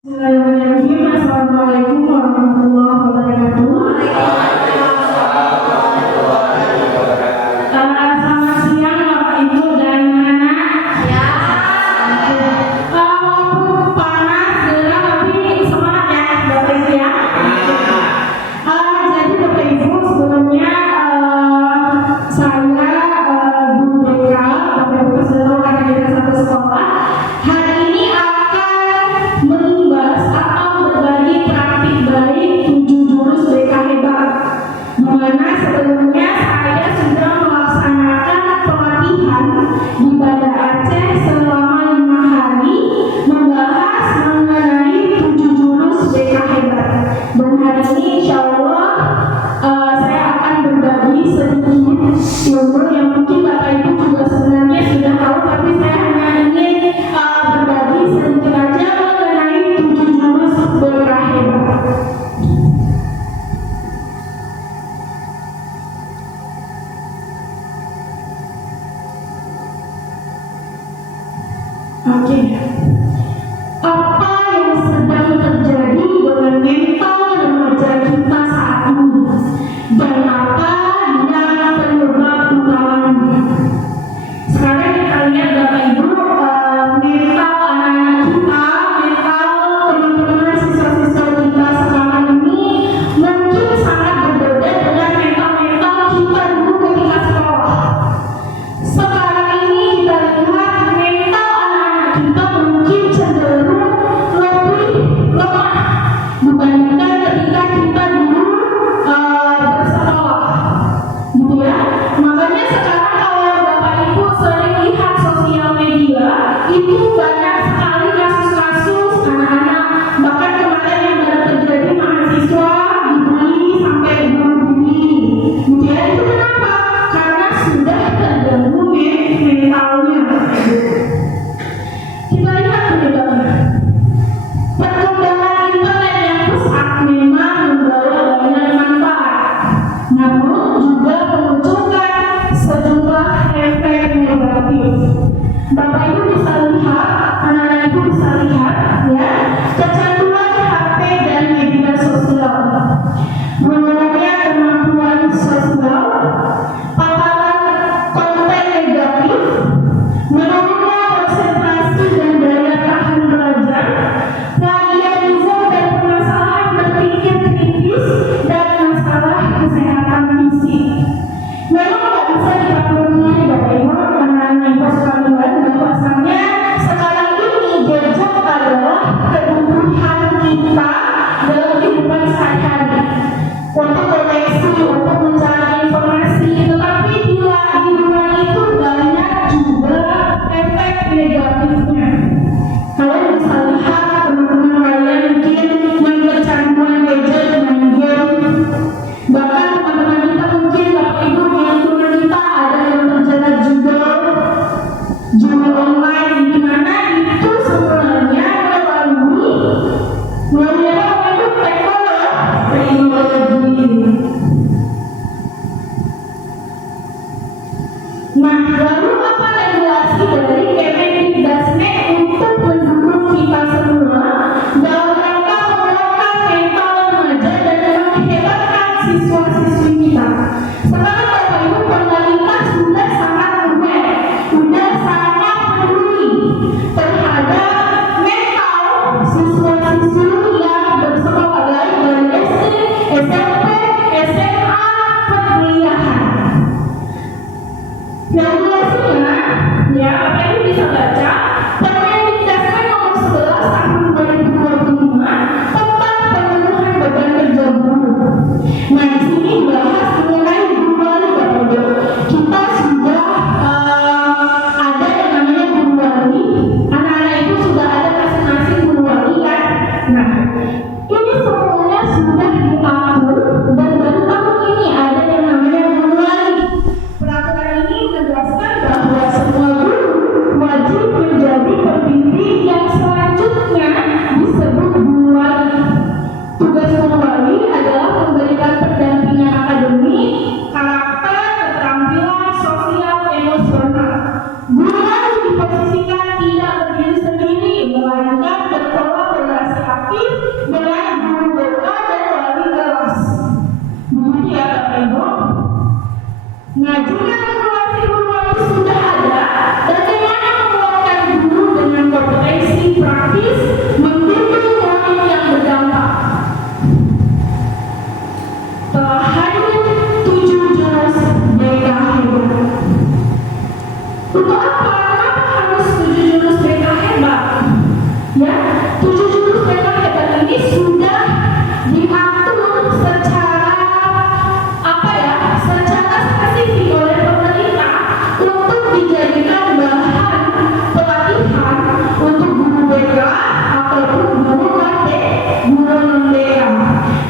Bismillahirrahmanirrahim. Assalamualaikum warahmatullahi wabarakatuh. Selamat siang Bapak Ibu dan anak-anak. Ya. Walaupun panas, gerah, tapi semangat ya Bapak Ibu ya. Jadi Bapak Ibu sebelumnya saya guru BK Bapak Ibu Keseluruhan karena kita satu sekolah. Hari ini akan membahas atau berbagi praktik baik 7 jurus BK hebat, dimana sebelumnya saya sudah melaksanakan pelatihan di Banda Aceh selama 5 hari membahas mengenai 7 jurus BK hebat. Dan hari ini insya Allah saya akan berbagi sedikit ilmu yang mungkin Bapak Ibu juga sebenarnya sudah tahu, tapi saya hanya ingin berbagi sedikit aja mengenai 7 jurus BK hebat. Oke. Apa yang sedang terjadi dengan mental remaja kita saat ini, dan apa yang penyebab utamanya? Sekarang kita lihat Bapak Ibu, mental anak-anak kita, mental teman-teman siswa-siswa kita sekarang ini mungkin sangat berbeda dengan mental-mental kita dulu ketika sekolah. Sekarang ini kita lihat mental anak-anak kita mungkin cenderung lebih lemah dibandingkan ketika kita dulu bersekolah, gitu ya. Makanya sekarang kalau Bapak Ibu sering lihat sosial media, itu banyak sekali kasus-kasus anak-anak, bahkan kemarin yang baru terjadi mahasiswa dibully sampai bunuh diri, gitu ya. Itu kenapa? Karena sudah terganggu mentalnya. Kita lihat penyebabnya. Perkembangan internet yang pesat memang membawa banyak manfaat, namun juga memunculkan sejumlah efek negatif. Bapak Ibu bisa lihat, anak-anak Ibu bisa lihat ya, kecanduan HP dan media sosial, menurunnya kemampuan sosial, paparan konten negatif, menurunnya konsentrasi dan daya tahan belajar, plagiarisme dan permasalahan berpikir kritis, dan masalah kesehatan fisik. Memang nggak bisa kita pungkiri Bapak Ibu, anak-anak Ibu sekalian, bahwasanya sekarang ini gadget adalah kebutuhan kita dalam kehidupan sehari-hari untuk koneksi, untuk mencari informasi. Tetapi bila di luar itu banyak juga efek negatifnya. Kalian bisa lihat teman-teman kalian mungkin yang kecanduan gadget, main game, bahkan teman-teman kita mungkin Bapak Ibu yang teman kita ada yang terjerat judi online, di mana itu sebenarnya melalui apa itu teknologi. Nah, lalu apa regulasi dari Kemendikbudristek untuk mendukung kita semua dalam rangka memblokir mental remaja dan menghebatkan siswa-siswi kita? Sekarang Bapak Ibu, pemerintah sudah sangat aware, sudah sangat peduli terhadap mental siswa-siswi yang bersekolah baik dari SD, SMP, SMA, perkuliahan. Regulasinya, ya Bapak Ibu bisa baca, Permendikbudristek nomor 11 tahun 2025 tentang pemenuhan beban kerja guru. Nah, di sini bahas mengenai guru wali Bapak Ibu. Kita sudah ada yang namanya guru wali. Anak-anak Ibu sudah ada masing-masing guru wali kan? Nah, ini sudah diatur secara secara spesifik oleh pemerintah untuk dijadikan bahan pelatihan untuk guru BK ataupun guru non-BK.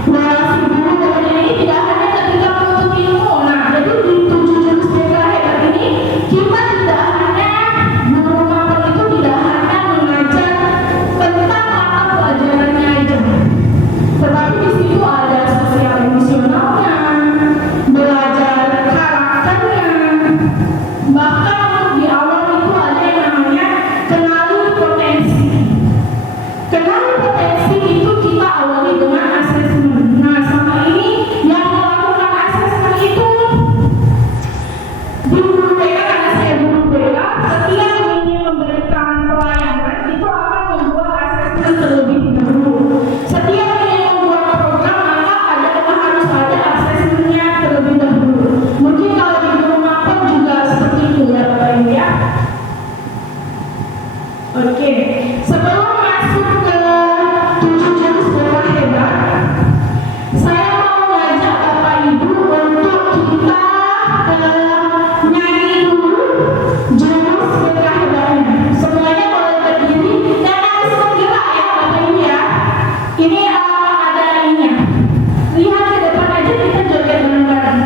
Nah, si guru BK ini tidak hanya ketika menuntut ilmu. Nah, jadi di 7 jurus BK hebat ini kita tidak hanya guru magang itu tidak hanya mengajar tentang mata pelajarannya aja, tetapi di situ ada sosial emosionalnya, belajar karakternya, bahkan di awal itu ada yang namanya kenali potensi. Kenali potensi itu kita awali dengan asesmen. Nah, sama ini yang melakukan asesmen itu di guru BK, karena saya guru BK, setiap ingin memberikan pelayanan itu akan membuat asesmen terlebih dahulu. Setiap ingin membuat program maka harus ada asesmennya terlebih dahulu. Mungkin kalau di guru magang juga seperti itu ya Bapak Ibu ya. Oke, sebelum masuk ke 7 jurus BK hebat, saya mau ngajak Bapak Ibu untuk kita nyanyi dulu jurus BK hebatnya. Semuanya boleh berdiri dan harus bergerak ya Bapak Ibu ya. Ini ada ininya. Lihat ke depan aja, kita joget bareng-bareng.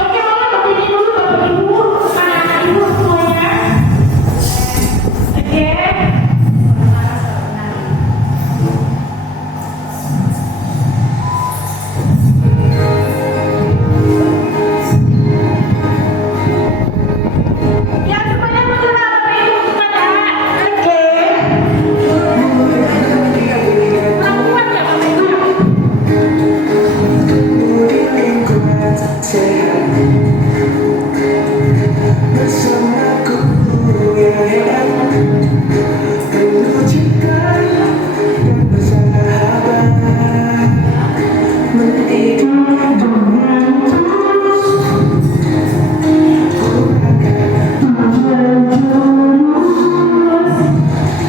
Oke, boleh berdiri dulu Bapak Ibu, anak-anak Ibu semuanya. Oke. Ya, semuanya bergerak Bapak Ibu semuanya. Oke. Perempuan ya Bapak Ibu.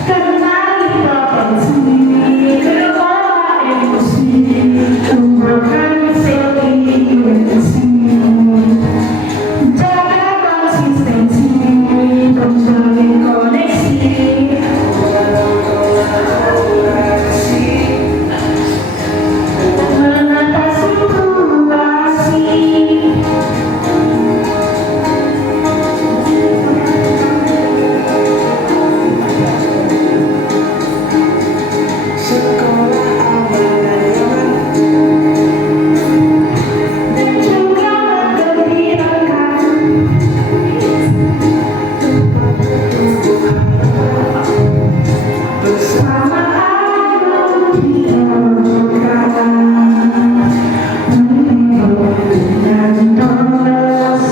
Kenali potensi, kelola emosi, tumbuhkan resiliensi, jaga konsistensi, kembali koneksi, menata situasi. Dan juga menggembirakan bersama ayo kita menunjukkan dengan tulus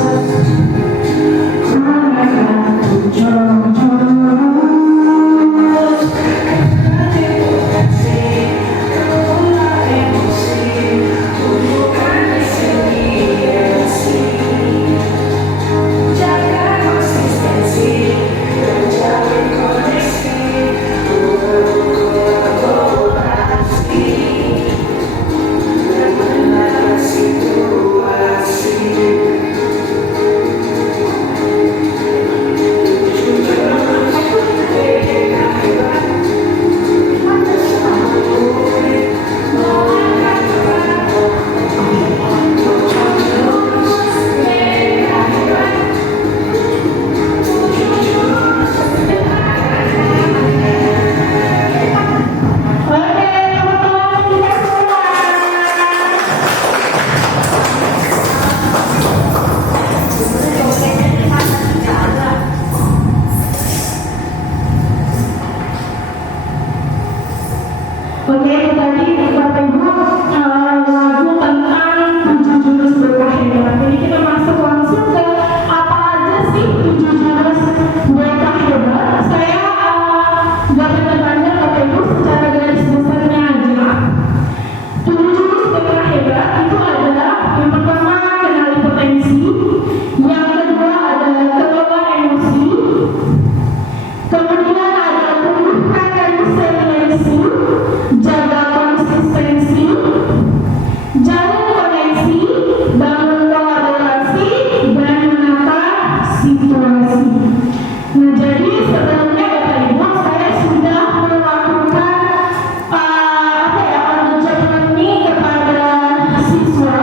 mengangkat 7 jurus. Oke, itu tadi Bapak Ibu lagu tentang 7 jurus BK hebat. Jadi kita masuk langsung ke apa aja sih 7 jurus BK hebat. Saya gak bertanya Bapak Ibu secara garis besarnya aja. 7 jurus BK hebat itu adalah yang pertama kenali potensi, yang kedua adalah kelola emosi, kemudian ada tumbuhkan jaga konsistensi, jalin koneksi, bangun kolaborasi, dan menata situasi. Nah, jadi sebelumnya Bapak Ibu saya sudah melakukan on-the-job learning kepada siswa,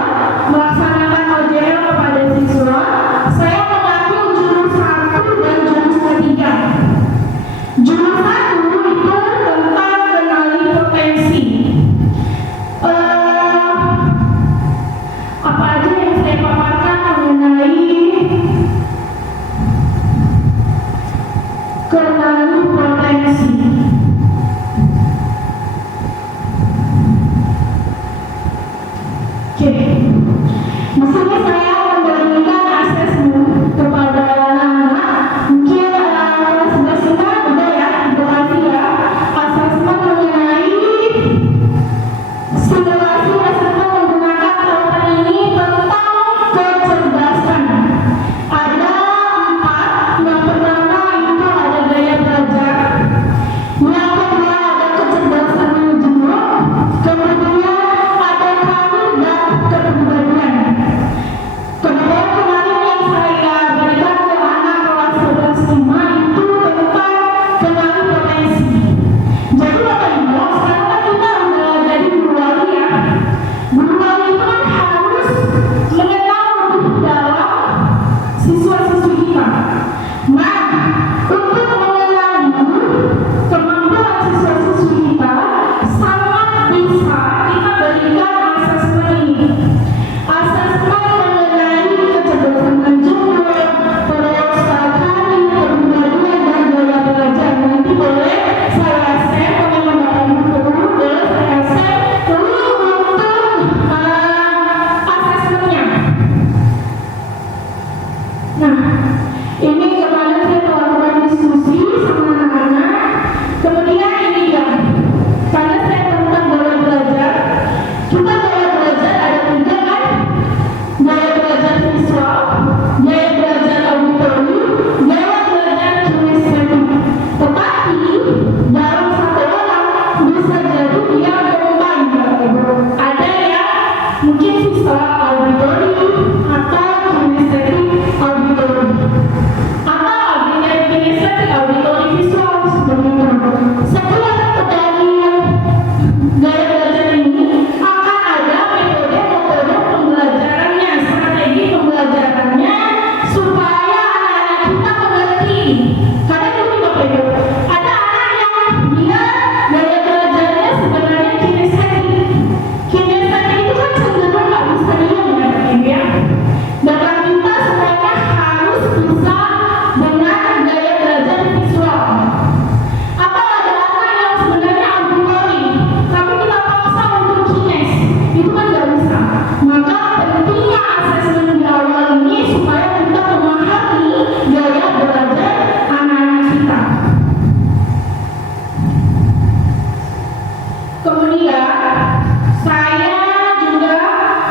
melaksanakan OJL kepada siswa. Saya mengambil jurus 1 dan jurus 3. Jurus 1 itu tentang kenali potensi. Apa aja yang saya paparkan mengenai kenali potensi. Oke, misalnya saya memberikan asesmen kepada anak-anak, mungkin kelas 11 kita udah ya, edukasi ya, asesmen mengenai simulasi asesmen menggunakan telepon ini tentang kecerdasan. Ada 4, yang pertama itu ada gaya belajar, yang kedua ada kecerdasan manajemen, kemudian ada karir dan kepribadian. Kemudian kemarin yang saya berikan ke anak kelas 11 itu tentang kenali potensi. Jadi Bapak Ibu, sekarang kan kita udah jadi guru wali ya. Guru wali itu kan harus mengenal lebih dalam siswa-siswi kita. Nah, untuk mengenali kemampuan siswa-siswi kita, sangat bisa kita berikan asesmen ini. Asesmen mengenai kecerdasan manajemen, terus karir, kepribadian, dan gaya belajar. Nanti boleh saya share, teman-teman Bapak Ibu boleh saya share link untuk asesmennya. Nah, ini kemarin saya melakukan diskusi sama anak-anak. Kemudian ini ya, karena saya tentang gaya belajar, kita gaya belajar ada 3 kan? Gaya belajar visual, gaya belajar auditori, gaya belajar kinestetik. Tetapi dalam satu orang bisa jadi dia combine, Bapak Ibu. Ada yang mungkin visual auditori atau kinestetik auditori, atau kinestetik auditori visual seperti itu. Setiap dari gaya belajar ini akan ada metode pembelajarannya, strategi pembelajarannya, supaya anak-anak kita mengerti. Karena itu Bapak Ibu, ada anak yang dia gaya belajarnya sebenarnya kinestetik. Kinestetik itu kan cenderung nggak bisa diam ya Bapak Ibu ya. Dan kita semuanya harus bisa dengan gaya belajar visual. Atau ada anak yang sebenarnya auditori, tapi kita paksa untuk kines, itu kan nggak bisa. Maka pentingnya asesmen di awal ini supaya kita memahami gaya belajar anak-anak kita. Kemudian saya juga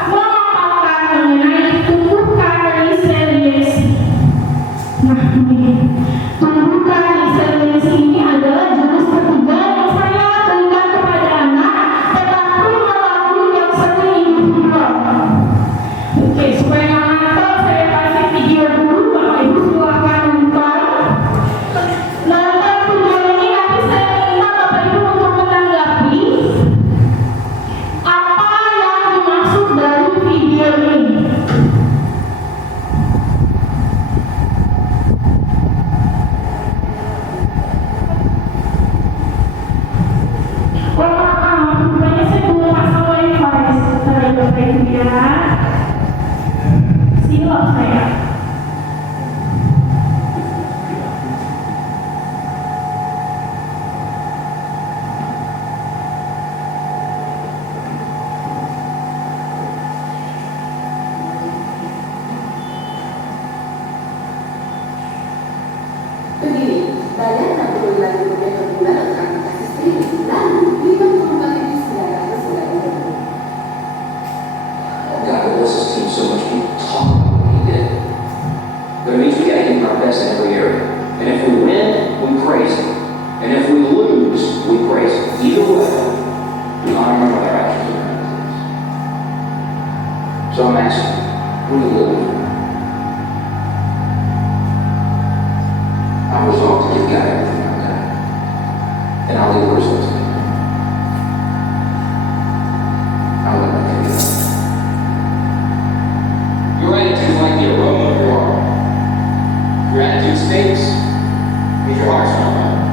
memaparkan mengenai tumbuhkan resiliensi. Nah, ini tumbuhkan resiliensi ini adalah jurus 3 yang saya berikan kepada anak, tetapi melalui yang sering individual. Oke, supaya nonton saya kasih video dulu, Bapak Ibu silakan nonton. Nonton video ini nanti saya minta Bapak Ibu untuk menanggapi apa yang dimaksud dari video ini. Oh maaf, rupanya saya belum pasang wifi. Sebentar ya Bapak Ibu ya. Silap saya. Begini, bayar 60.000 rupiah per bulan untuk aplikasi streaming, lalu 50.900 bulan itu. God, this seems so much more talk about what he did. Who is it? I resolved to get got everything I've got. And I'll leave the results to you. I'll let my take it up. Your attitude's like the aroma of your heart. Your attitude stinks, means your heart's not right.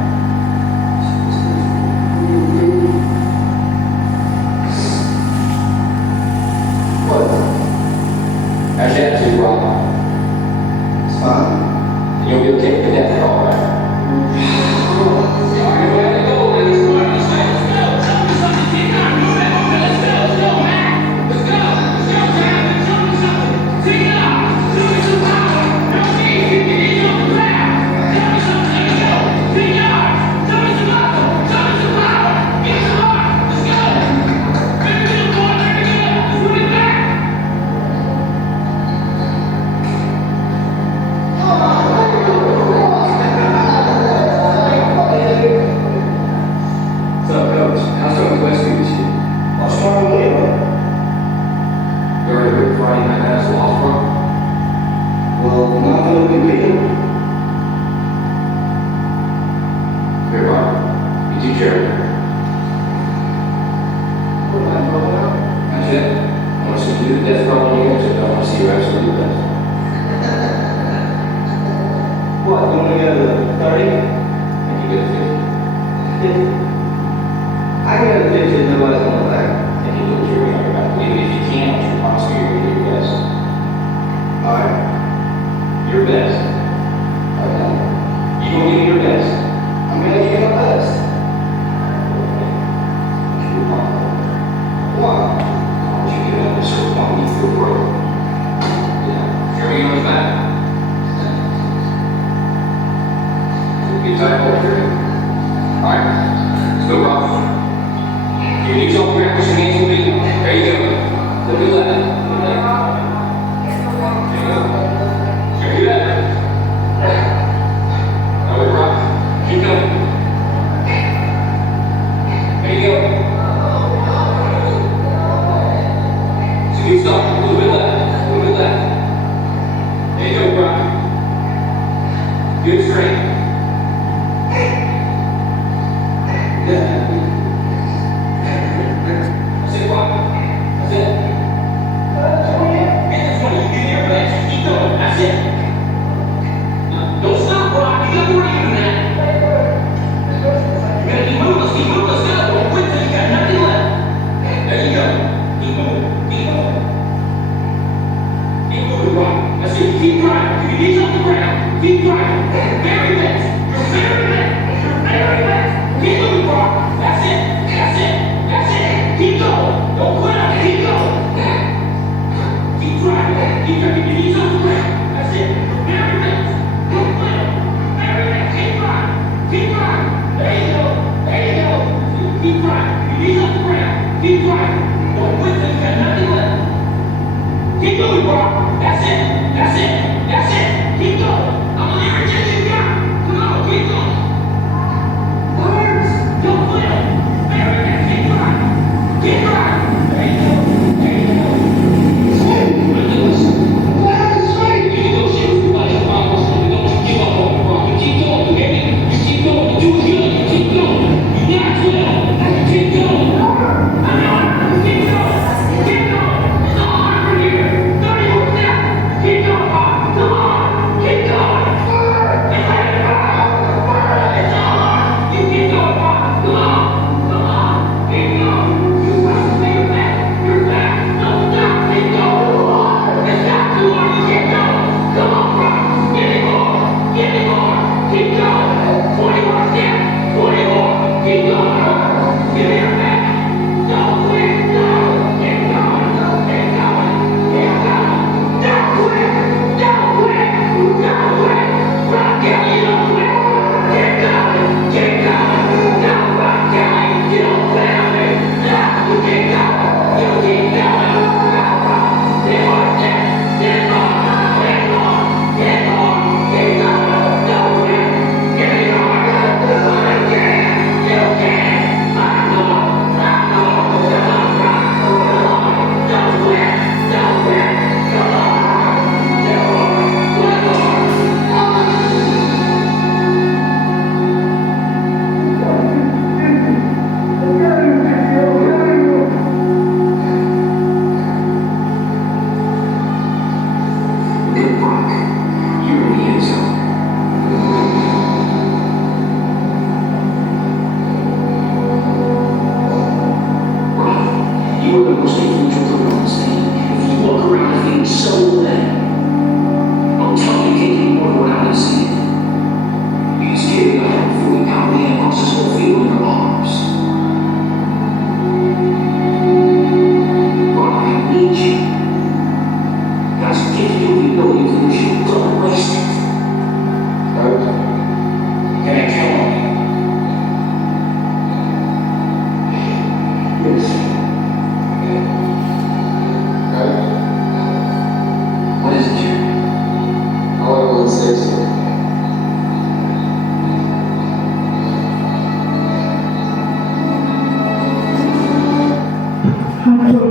What? How's your attitude, Rob? It's fine. And you'll be okay with the death call, right? What, you want to get a 30? And you get a 50. I get a 50 if nobody's going back. And you look your way about it. If you can, what's your prosecutor, you do your best. Alright. Your best. Okay. You gonna give me your best. I'm gonna give you my best. Why? I want you to get up at a certain point when you feel broke. Yeah. Here we go in the back. Get tight hold here. Alright. Let's go, Rob. Your knees off the ground, push your hands to the beat. There you go. Look at that. Look at that. There you go. Here, do that. Now wait, Rob. Keep going. There you go. So you stop. A little bit left. A little bit left. There you go, Rob. Good strength. Yeah.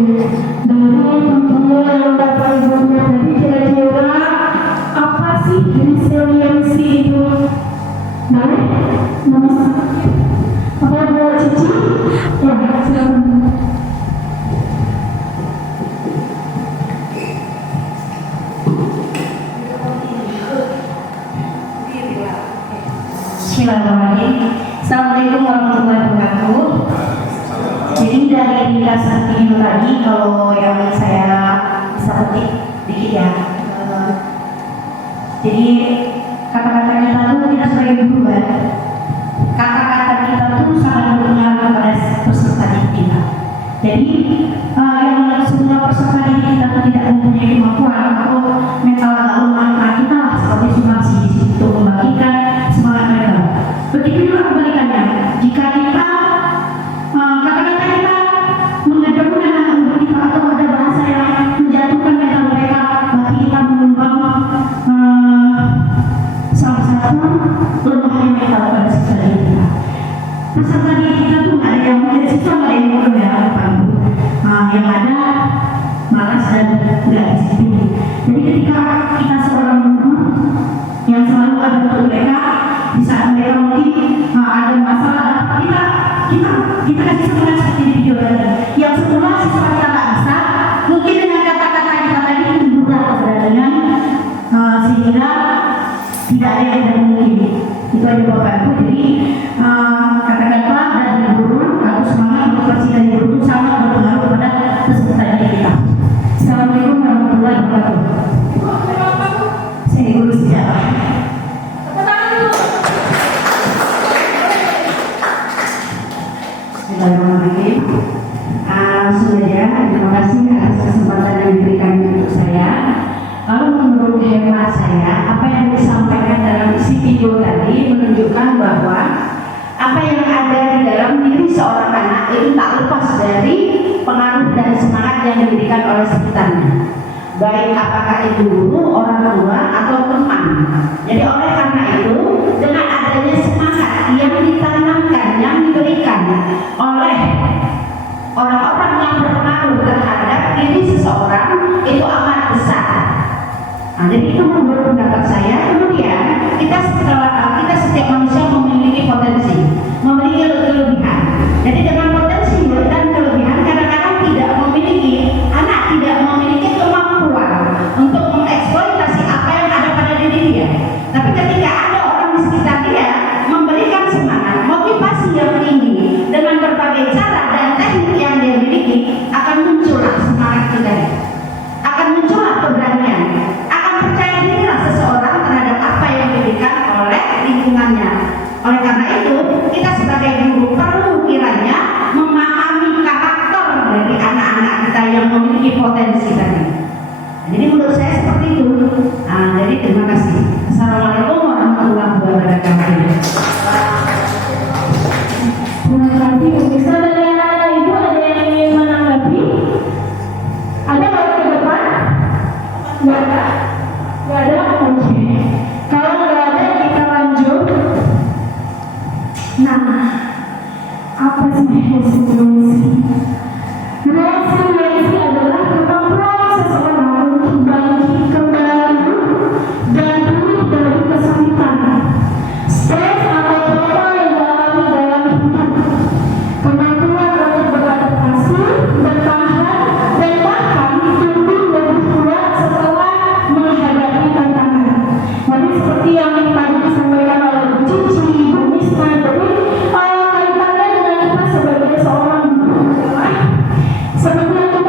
Dari tentunya yang Bapak Ibu tadi kira-kira apa sih resiliensi itu? Boleh? Nama apa Bu Cici? Ya, silakan. Bismillahirrahmanirrahim. Assalamualaikum warahmatullahi wabarakatuh. Jadi dari ringkasan video tadi, kalau yang saya bisa petik dikit ya. Jadi kata-katanya tadi kita sebagai guru kan, kata-kata kita tuh sangat berpengaruh pada peserta didik kita. Jadi yang semua peserta didik kita tuh tidak mempunyai kemampuan atau mental agak lemah, nah kita lah sebagai sumbangsi untuk membagikan semangat mereka. Begitu juga kebalikannya, jika kita kata-kata kita mengejutkan anak-anak kita atau ada bahasa yang menjatuhkan mental mereka, berarti kita menyumbang salah satu lemahnya mental pada siswa didik kita. Peserta didik kita tuh ada yang menjadi siswa, ada yang bodoh ya, yang ada malas dan tidak disiplin. Jadi ketika kita seorang guru yang selalu ada untuk mereka, di saat mereka mungkin ada masalah, kita kasih semangat seperti di video tadi. Yang semula siswa kita nggak bisa, mungkin dengan kata-kata kita tadi membuka keberanian sehingga tidak ada yang tidak mungkin. Itu aja Bapak Ibu. Jadi kata-kata dari guru atau semangat motivasi dari guru sangat berpengaruh pada peserta didik kita. Assalamualaikum warahmatullahi wabarakatuh. Saya guru sejarah. Bismillahirrahmanirrahim. Langsung saja, terima kasih atas kesempatan yang diberikan untuk saya. Lalu menurut hemat saya, apa yang disampaikan dalam isi video tadi menunjukkan bahwa apa yang ada di dalam diri seorang anak itu tak lepas dari pengaruh dan semangat yang diberikan oleh sekitarnya. Baik apakah itu guru, orang tua, atau teman. Jadi oleh karena itu, dengan adanya semangat yang ditanamkan, yang diberikan oleh orang-orang yang berpengaruh terhadap diri seseorang itu amat besar. Nah, jadi itu menurut pendapat saya. Kemudian kita setiap manusia memiliki potensi, memiliki kelebihan. Jadi dengan potensi dan kelebihan kadang-kadang anak tidak memiliki kemampuan untuk mengeksploitasi apa yang ada pada diri dia. Tapi ketika ada orang di sekitar dia memberikan semangat, motivasi yang tinggi dengan berbagai cara dan teknik yang dia miliki, akan muncullah semangat kita, akan muncullah keberanian, akan percaya dirilah seseorang terhadap apa yang diberikan oleh lingkungannya. Oleh karena itu, kita sebagai guru perlu kiranya memahami karakter dari anak-anak kita yang memiliki potensi tadi. Jadi menurut saya seperti itu. Jadi terima kasih. Assalamualaikum warahmatullahi wabarakatuh. Terima kasih pemirsa. Dari anak-anak ibu ada yang ingin menanggapi? Ada nggak ke depan? Nggak ada? Nggak ada? Oke. Kalau nggak ada kita lanjut. Nah, apa sih resiliensi? Resiliensi adalah kemampuan seseorang untuk bangkit kembali dan pulih dari kesulitan, stres atau trauma yang dialami dalam hidup. Kemampuan untuk beradaptasi, bertahan, dan bahkan tumbuh lebih kuat setelah menghadapi tantangan. Jadi seperti yang tadi disampaikan oleh Bu Cici, Bu Misna, jadi kaitannya dengan kita sebagai seorang guru adalah sebenarnya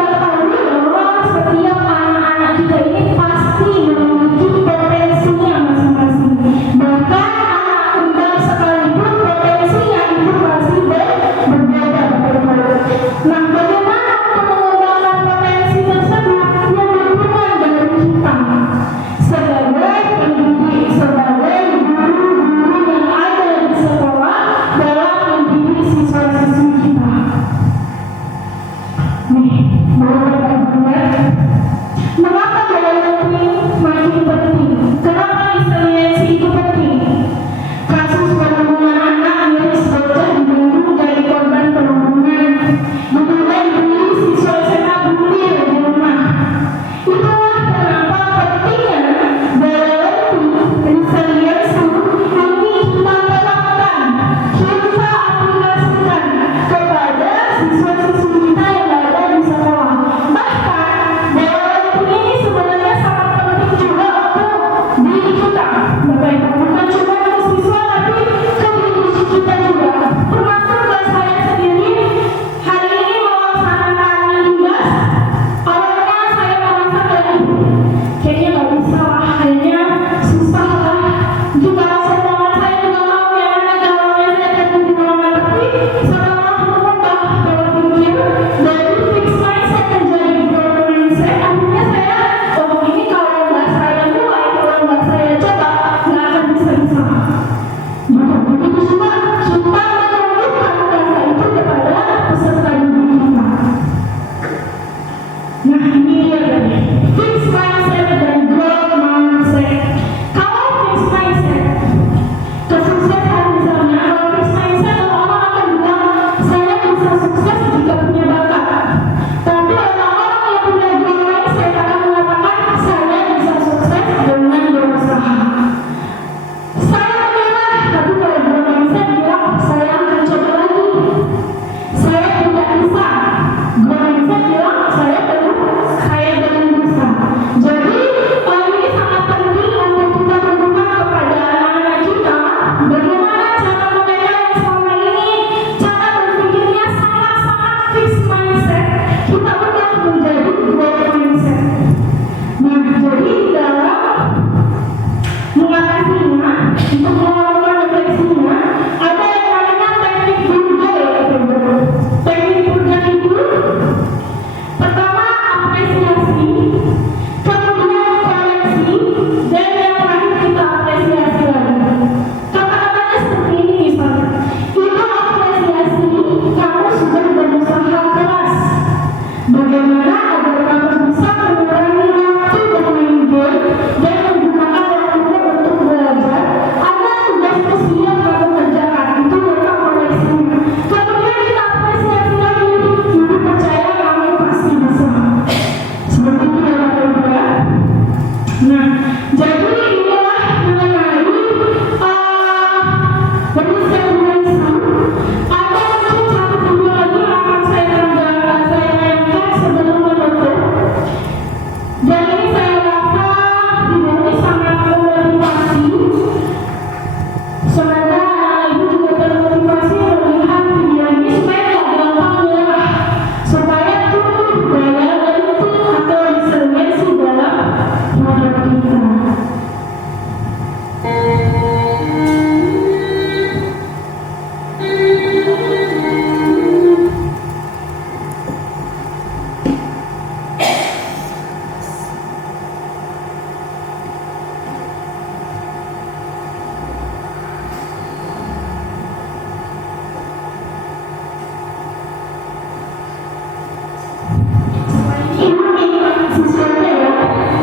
ini sesuatu ya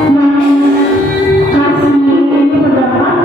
yang kasih ini pendapat.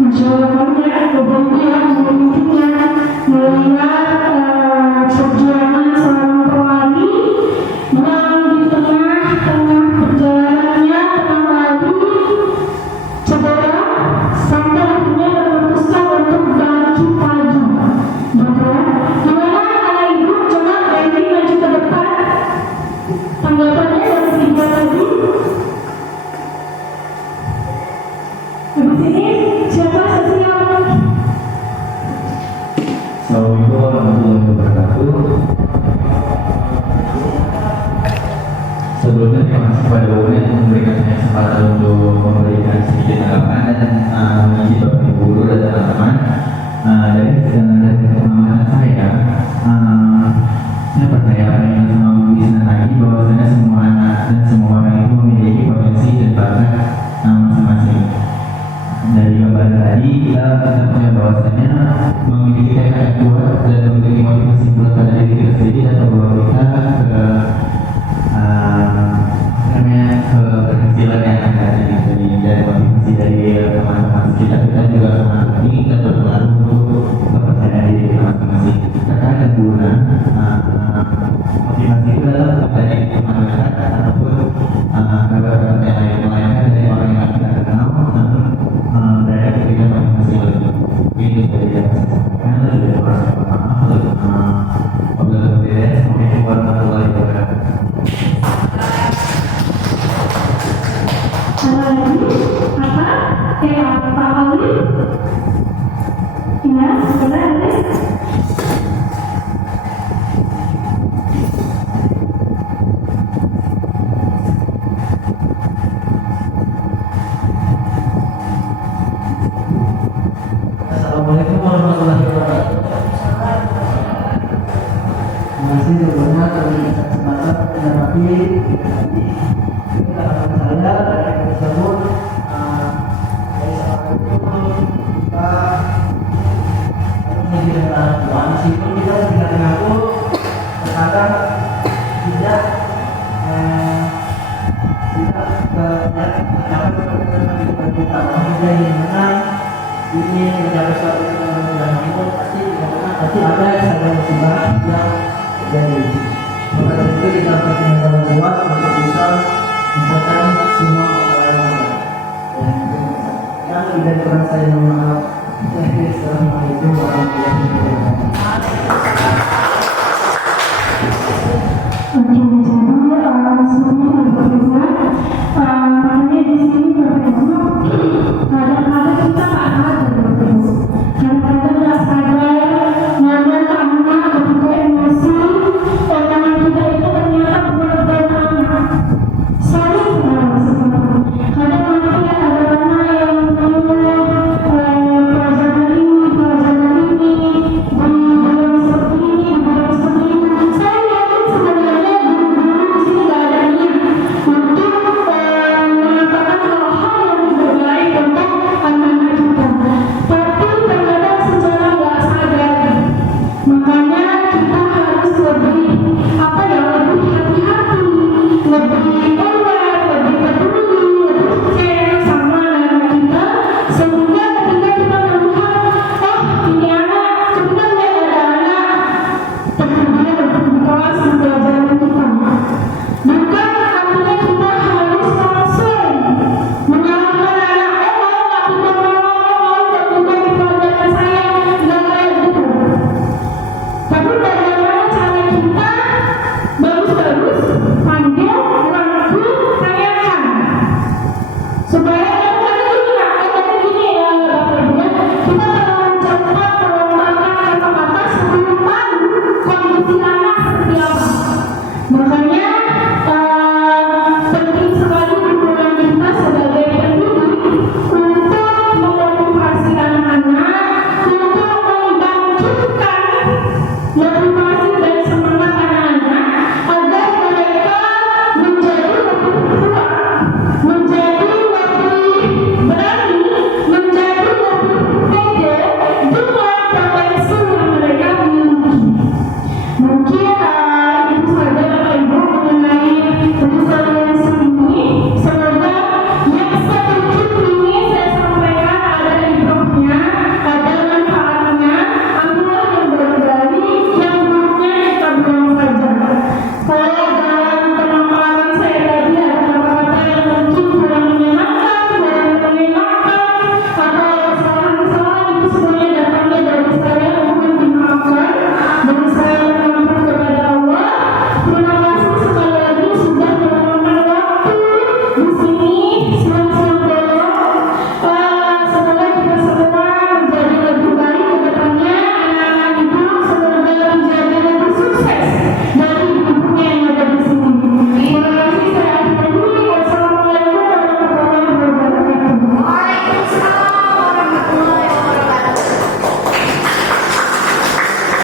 masyarakat kemudian melihat perjuangan seorang pelari yang di tengah-tengah perjalanannya tengah lari cedera sampai akhirnya memutuskan untuk bangkit lagi. Gimana anak ibu coba Randy maju ke depan, tanggapannya seperti Assalamualaikum warahmatullahi wabarakatuh. Sebelumnya terima kasih kepada UNED yang memberikan saya kesempatan untuk memberikan sedikit tanggapan dan mengisi Bapak Ibu guru dan teman-teman. Dari pengalaman saya percaya apa yang sama Bu Isna tadi, bahwasanya semua anak dan semua orang itu memiliki potensi dan bakat masing-masing. Dari gambaran tadi kita punya bahwasanya memiliki tekad yang kuat dan memiliki motivasi kuat pada diri kita sendiri dan membawa kita ke keberhasilan yang ada dari motivasi dari teman-teman kita juga sangat penting dan berpengaruh untuk kepercayaan diri kita masing-masing. Terkait dan guna motivasi itu adalah bukan dari teman dekat ataupun kabar-kabar yang lain, melainkan dari orang yang kita kenal, namun mereka ketika masing-masing lebih itu dari yang saya sampaikan. Dari proses maaf Assalamualaikum warahmatullahi wabarakatuh. Ada lagi? Apa? Apa lagi? Ya, benar ya? Assalamualaikum warahmatullahi wabarakatuh. Terima kasih sebelumnya kami kesempatan menghadapi saya dari tersebut dari saat itu kita menjadi orang tua meskipun kita tidak mengaku terkadang tidak mencapai kepentingan kita. Kita ingin menang, ingin mencapai suatu kemenangan, namun pasti tidak pernah pasti ada musibah yang